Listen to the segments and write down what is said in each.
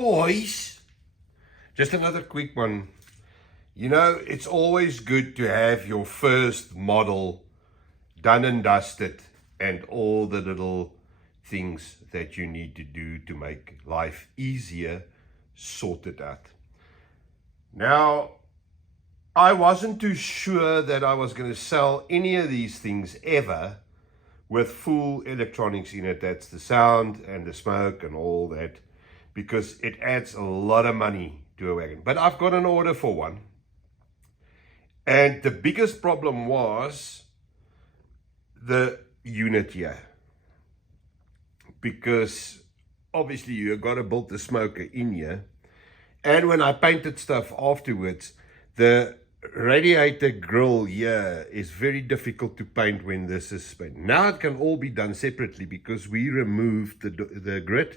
boys. Just another quick one. You know, it's always good to have your first model done and dusted and all the little things that you need to do to make life easier sorted out. Now, I wasn't too sure that I was going to sell any of these things ever with full electronics in it. That's the sound and the smoke and all that, because it adds a lot of money to a wagon. But I've got an order for one. And the biggest problem was the unit here, because obviously you've got to build the smoker in here. And when I painted stuff afterwards, the radiator grill here is very difficult to paint when this is painted. Now it can all be done separately because we removed the grid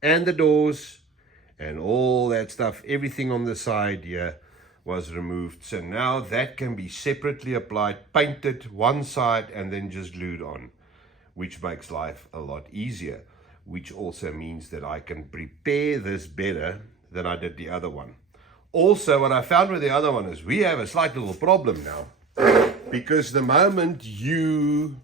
and the doors and all that stuff. Everything on the side here was removed. So now that can be separately applied, painted one side and then just glued on, which makes life a lot easier, which also means that I can prepare this better than I did the other one. Also, what I found with the other one is we have a slight little problem now, because the moment you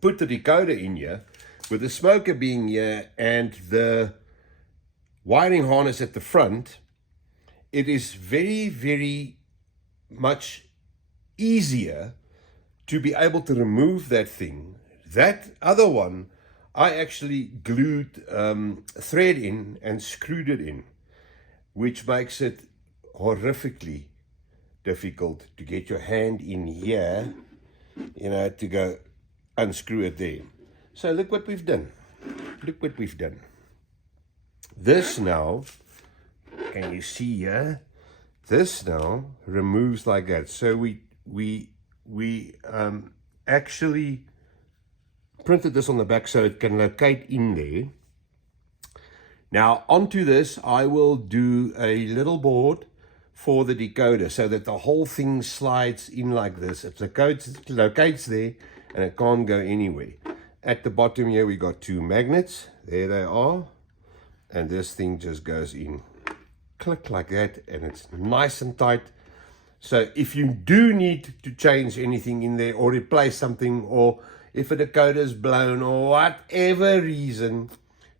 put the decoder in here, with the smoker being here and the wiring harness at the front, it is very, very much easier to be able to remove that thing. That other one, I actually glued thread in and screwed it in, which makes it horrifically difficult to get your hand in here, you know, to go unscrew it there. So look what we've done. Look what we've done. This now, can you see here? This now removes like that. So we actually printed this on the back so it can locate in there. Now onto this, I will do a little board for the decoder so that the whole thing slides in like this. It locates there and it can't go anywhere. At the bottom here, we got two magnets. There they are. And this thing just goes in. Click like that, and it's nice and tight. So if you do need to change anything in there or replace something, or if a decoder is blown or whatever reason,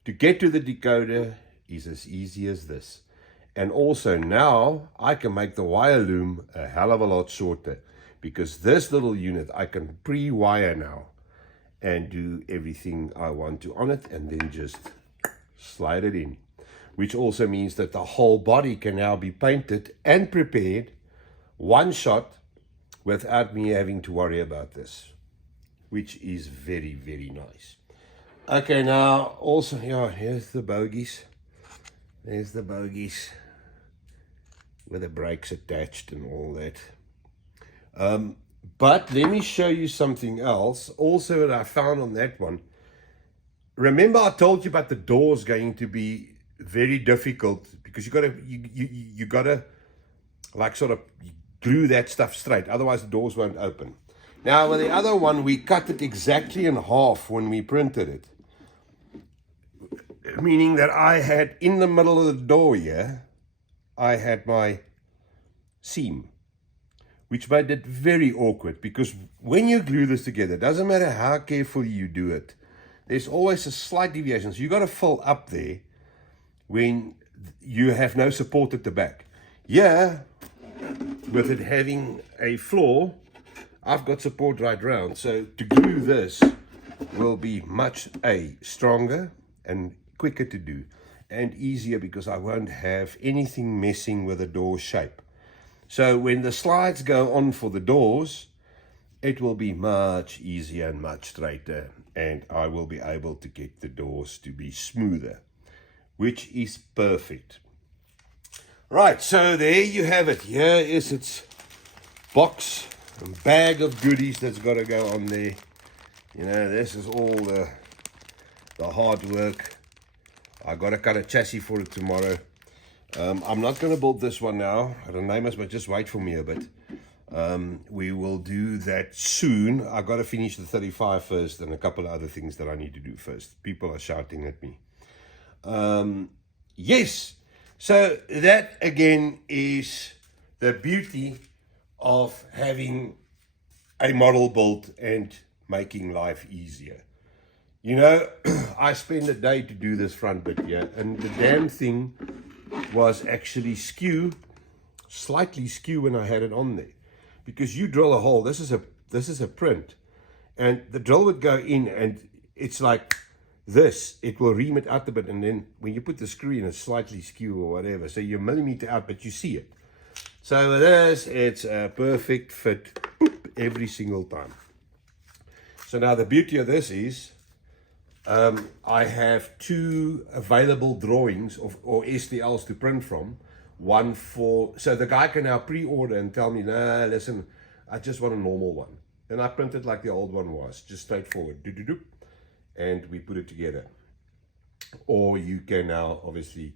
to get to the decoder is as easy as this. And also now I can make the wire loom a hell of a lot shorter, because this little unit I can pre-wire now and do everything I want to on it and then just slide it in, which also means that the whole body can now be painted and prepared one shot without me having to worry about this, which is very, very nice. Okay, now also, yeah, here's the bogies. There's the bogies with the brakes attached and all that. But let me show you something else also that I found on that one. Remember I told you about the doors going to be very difficult, because you gotta like sort of glue that stuff straight, otherwise the doors won't open. Now with the other one, we cut it exactly in half when we printed it, meaning that I had in the middle of the door here, I had my seam, which made it very awkward, because when you glue this together, it doesn't matter how carefully you do it, there's always a slight deviation. So you got to fill up there when you have no support at the back. Yeah, with it having a floor, I've got support right round. So to glue this will be much stronger and quicker to do, and easier, because I won't have anything messing with the door shape. So when the slides go on for the doors, it will be much easier and much straighter, and I will be able to get the doors to be smoother, which is perfect. Right, so there you have it. Here is its box and bag of goodies that's got to go on there. You know, this is all the hard work. I got to cut a chassis for it tomorrow. I'm not going to build this one now. Renee must just wait for me a bit. We will do that soon. I got to finish the 35 first, and a couple of other things that I need to do first. People are shouting at me. Yes. So that again is the beauty of having a model built and making life easier. You know, I spend a day to do this front bit here, and the damn thing was actually slightly skew when I had it on there. Because you drill a hole, this is a print, and the drill would go in, and it's like this, it will ream it out a bit, and then when you put the screw in, it's slightly skew or whatever, so you're a millimeter out, but you see it. So with this, it's a perfect fit every single time. So now the beauty of this is I have 2 available drawings or STLs to print from. One for, so the guy can now pre-order and tell me, nah, listen, I just want a normal one. Then I print it like the old one was, just straightforward, and we put it together. Or you can now obviously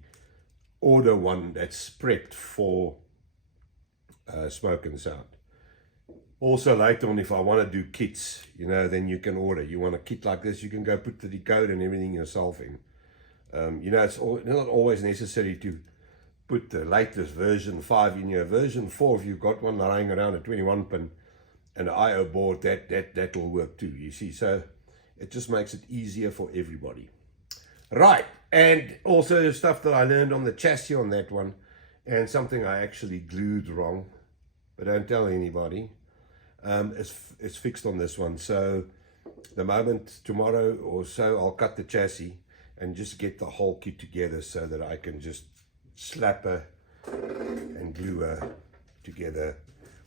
order one that's prepped for smoke and sound. Also later on, if I want to do kits, you know, then you can order. You want a kit like this, you can go put the decoder and everything yourself in. You know, it's not always necessary to put the latest version 5 in your version 4. If you've got one lying around, a 21 pin and an IO board, that'll work too, you see. So it just makes it easier for everybody. Right, and also stuff that I learned on the chassis on that one, and something I actually glued wrong, but don't tell anybody. It's fixed on this one. So the moment tomorrow or so, I'll cut the chassis and just get the whole kit together so that I can just slap her and glue her together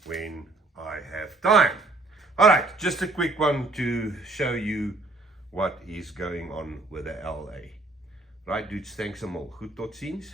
when I have time. All right, just a quick one to show you what is going on with the LA. Right, dudes, thanks allemaal. Goed, tot ziens.